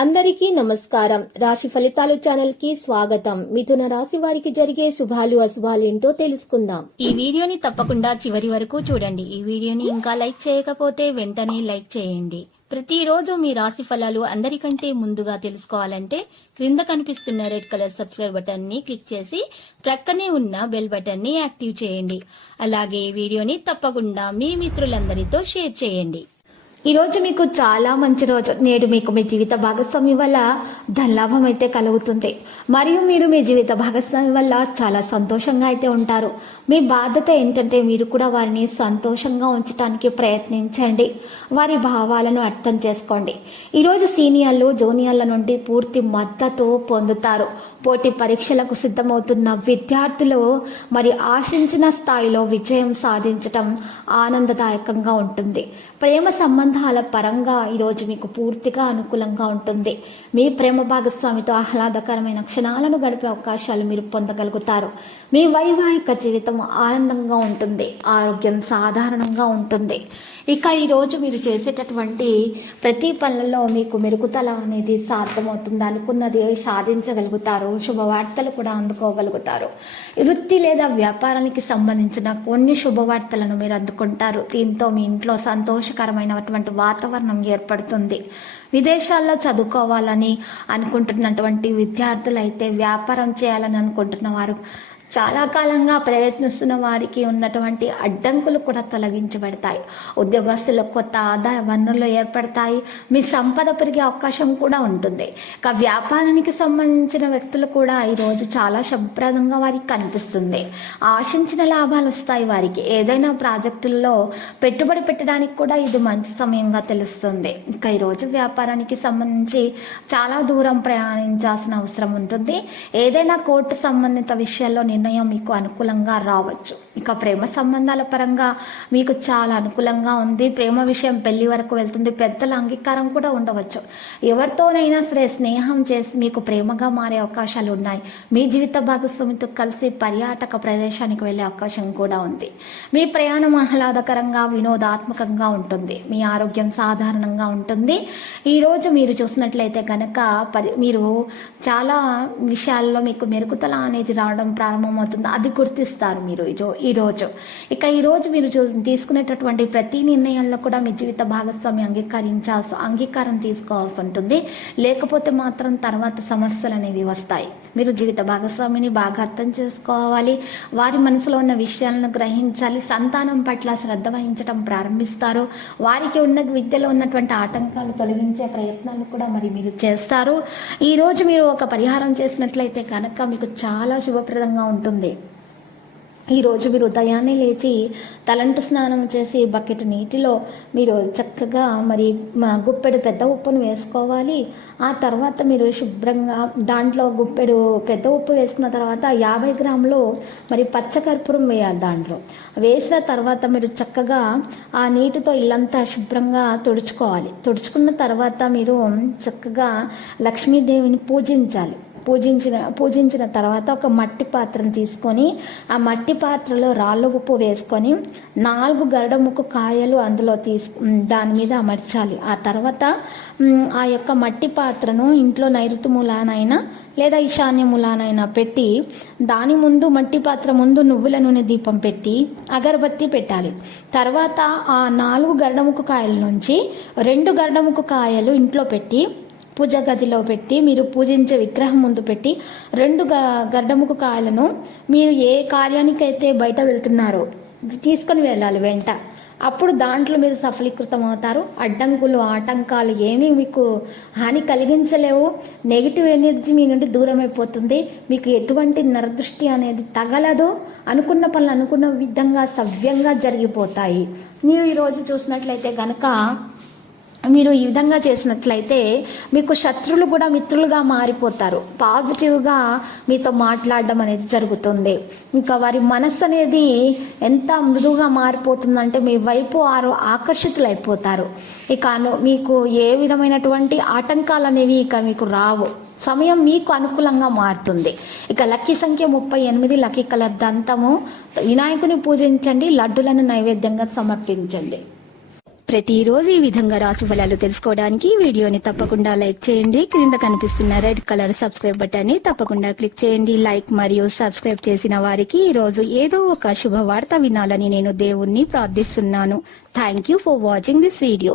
అందరికీ నమస్కారం. రాశి ఫలితాలు ఛానల్ కి స్వాగతం. మిథున రాశి వారికి జరిగే శుభాలు అశుభాలు ఏంటో తెలుసుకుందాం. ఈ వీడియోని తప్పకుండా చివరి వరకు చూడండి. ఈ వీడియోని ఇంకా లైక్ చేయకపోతే వెంటనే లైక్ చేయండి. ప్రతిరోజు మీ రాశి ఫలాలు అందరికంటే ముందుగా తెలుసుకోవాలంటే క్రింద కనిపిస్తున్న రెడ్ కలర్ సబ్స్క్రైబ్ బటన్ ని క్లిక్ చేసి ప్రక్కనే ఉన్న బెల్ బటన్ ని యాక్టివ్ చేయండి. అలాగే ఈ వీడియోని తప్పకుండా మీ మిత్రులందరితో షేర్ చేయండి. ఈ రోజు మీకు చాలా మంచి రోజు. నేడు మీకు మీ జీవిత భాగస్వామి వల్ల ధనలాభం అయితే కలుగుతుంది. మరియు మీరు మీ జీవిత భాగస్వామి వల్ల చాలా సంతోషంగా అయితే ఉంటారు. మీ బాధ్యత ఏంటంటే మీరు కూడా వారిని సంతోషంగా ఉంచడానికి ప్రయత్నించండి. వారి భావాలను అర్థం చేసుకోండి. ఈరోజు సీనియర్లు జూనియర్ల నుండి పూర్తి మద్దతు పొందుతారు. పోటీ పరీక్షలకు సిద్ధమవుతున్న విద్యార్థులు మరి ఆశించిన స్థాయిలో విజయం సాధించటం ఆనందదాయకంగా ఉంటుంది. ప్రేమ సంబంధాల పరంగా ఈరోజు మీకు పూర్తిగా అనుకూలంగా ఉంటుంది. మీ ప్రేమ భాగస్వామితో ఆహ్లాదకరమైన క్షణాలను గడిపే అవకాశాలు మీరు పొందగలుగుతారు. మీ వైవాహిక జీవితం ఆనందంగా ఉంటుంది. ఆరోగ్యం సాధారణంగా ఉంటుంది. ఇక ఈరోజు మీరు చేసేటటువంటి ప్రతి పనులలో మీకు మెరుగుదల అనేది సాధ్యమవుతుంది. అనుకున్నది సాధించగలుగుతారు. శుభవార్తలు కూడా అందుకోగలుగుతారు. వృత్తి లేదా వ్యాపారానికి సంబంధించిన కొన్ని శుభవార్తలను మీరు అందుకుంటారు. దీంతో మీ ఇంట్లో సంతోషకరమైనటువంటి వాతావరణం ఏర్పడుతుంది. విదేశాల్లో చదువుకోవాలని అనుకుంటున్నటువంటి విద్యార్థులు అయితే, వ్యాపారం చేయాలని అనుకుంటున్న వారు, చాలా కాలంగా ప్రయత్నిస్తున్న వారికి ఉన్నటువంటి అడ్డంకులు కూడా తొలగించబడతాయి. ఉద్యోగస్తులకు కొత్త ఆదాయ వనరులు ఏర్పడతాయి. మీ సంపద పెరిగే అవకాశం కూడా ఉంటుంది. ఇక వ్యాపారానికి సంబంధించిన వ్యక్తులు కూడా ఈరోజు చాలా శుభ్రదంగా వారికి కనిపిస్తుంది. ఆశించిన లాభాలు వస్తాయి. వారికి ఏదైనా ప్రాజెక్టుల్లో పెట్టుబడి పెట్టడానికి కూడా ఇది మంచి సమయంగా తెలుస్తుంది. ఇక ఈరోజు వ్యాపారానికి సంబంధించి చాలా దూరం ప్రయాణించాల్సిన అవసరం ఉంటుంది. ఏదైనా కోర్టు సంబంధిత విషయాల్లో నిర్ణయం మీకు అనుకూలంగా రావచ్చు. ఇక ప్రేమ సంబంధాల పరంగా మీకు చాలా అనుకూలంగా ఉంది. ప్రేమ విషయం పెళ్లి వరకు వెళ్తుంది. పెద్దల అంగీకారం కూడా ఉండవచ్చు. ఎవరితోనైనా సరే స్నేహం చేసి మీకు ప్రేమగా మారే అవకాశాలు ఉన్నాయి. మీ జీవిత భాగస్వామితో కలిసి పర్యాటక ప్రదేశానికి వెళ్ళే అవకాశం కూడా ఉంది. మీ ప్రయాణం ఆహ్లాదకరంగా వినోదాత్మకంగా ఉంటుంది. మీ ఆరోగ్యం సాధారణంగా ఉంటుంది. ఈరోజు మీరు చూసినట్లయితే కనుక మీరు చాలా విషయాల్లో మీకు మెరుగుదల అనేది రావడం ప్రారంభమవుతుంది. అది గుర్తిస్తారు మీరు ఈరోజు. ఇక ఈరోజు మీరు తీసుకునేటటువంటి ప్రతి నిర్ణయంలో కూడా మీ జీవిత భాగస్వామి అంగీకారం తీసుకోవాల్సి ఉంటుంది. లేకపోతే మాత్రం తర్వాత సమస్యలు అనేవి వస్తాయి. మీరు జీవిత భాగస్వామిని బాగా అర్థం చేసుకోవాలి. వారి మనసులో ఉన్న విషయాలను గ్రహించాలి. సంతానం పట్ల శ్రద్ధ వహించడం ప్రారంభిస్తారు. వారికి ఉన్న విద్యలో ఉన్నటువంటి ఆటంకాలు తొలగించే ప్రయత్నాలు కూడా మరి మీరు చేస్తారు. ఈరోజు మీరు ఒక పరిహారం చేసినట్లయితే కనుక మీకు చాలా శుభప్రదంగా ఉంటుంది. ఈరోజు మీరు ఉదయాన్నే లేచి తలంటు స్నానం చేసి బకెట్ నీటిలో మీరు చక్కగా మరి గుప్పెడు పెద్ద ఉప్పును వేసుకోవాలి. ఆ తర్వాత మీరు శుభ్రంగా దాంట్లో గుప్పెడు పెద్ద ఉప్పు వేసుకున్న తర్వాత 50 గ్రాములు మరి పచ్చకర్పూరం వేయాలి. దాంట్లో వేసిన తర్వాత మీరు చక్కగా ఆ నీటితో ఇల్లంతా శుభ్రంగా తుడుచుకోవాలి. తుడుచుకున్న తర్వాత మీరు చక్కగా లక్ష్మీదేవిని పూజించాలి. పూజించిన తర్వాత ఒక మట్టి పాత్రను తీసుకొని ఆ మట్టి పాత్రలో రాళ్ళ ఉప్పు వేసుకొని 4 గరడముకు కాయలు అందులో దాని మీద అమర్చాలి. ఆ తర్వాత ఆ యొక్క మట్టి పాత్రను ఇంట్లో నైరుతి మూలానైనా లేదా ఈశాన్య మూలానైనా పెట్టి దాని ముందు మట్టి పాత్ర ముందు నువ్వుల నూనె దీపం పెట్టి అగరబత్తి పెట్టాలి. తర్వాత ఆ 4 గరడముకు కాయల నుంచి 2 గరడముకు కాయలు ఇంట్లో పెట్టి పూజ గదిలో పెట్టి మీరు పూజించే విగ్రహం ముందు పెట్టి 2 గడ్డముకు కాయలను మీరు ఏ కార్యానికైతే బయట వెళ్తున్నారో తీసుకొని వెళ్ళాలి వెంట. అప్పుడు దాంట్లో మీరు సఫలీకృతం అవుతారు. అడ్డంకులు ఆటంకాలు ఏమీ మీకు హాని కలిగించలేవు. నెగిటివ్ ఎనర్జీ మీ నుండి దూరం అయిపోతుంది. మీకు ఎటువంటి నరదృష్టి అనేది తగలదు. అనుకున్న పనులు అనుకున్న విధంగా సవ్యంగా జరిగిపోతాయి. మీరు ఈరోజు చూసినట్లయితే కనుక మీరు ఈ విధంగా చేసినట్లయితే మీకు శత్రువులు కూడా మిత్రులుగా మారిపోతారు. పాజిటివ్గా మీతో మాట్లాడడం అనేది జరుగుతుంది. ఇంకా వారి మనస్సు అనేది ఎంత మృదువుగా మారిపోతుందంటే మీ వైపు వారు ఆకర్షితులైపోతారు. ఇక మీకు ఏ విధమైనటువంటి ఆటంకాలు అనేవి ఇక మీకు రావు. సమయం మీకు అనుకూలంగా మారుతుంది. ఇక లక్కీ సంఖ్య 38, లక్కీ కలర్ దంతము. వినాయకుని పూజించండి. లడ్డులను నైవేద్యంగా సమర్పించండి. ప్రతిరోజు ఈ విధంగా రాశి ఫలాలు తెలుసుకోవడానికి వీడియోని తప్పకుండా లైక్ చేయండి. క్రింద కనిపిస్తున్న రెడ్ కలర్ సబ్స్క్రైబ్ బటన్ ని తప్పకుండా క్లిక్ చేయండి. లైక్ మరియు సబ్స్క్రైబ్ చేసిన వారికి ఈ రోజు ఏదో ఒక శుభవార్త వినాలని నేను దేవుణ్ణి ప్రార్థిస్తున్నాను. Thank you for watching this video.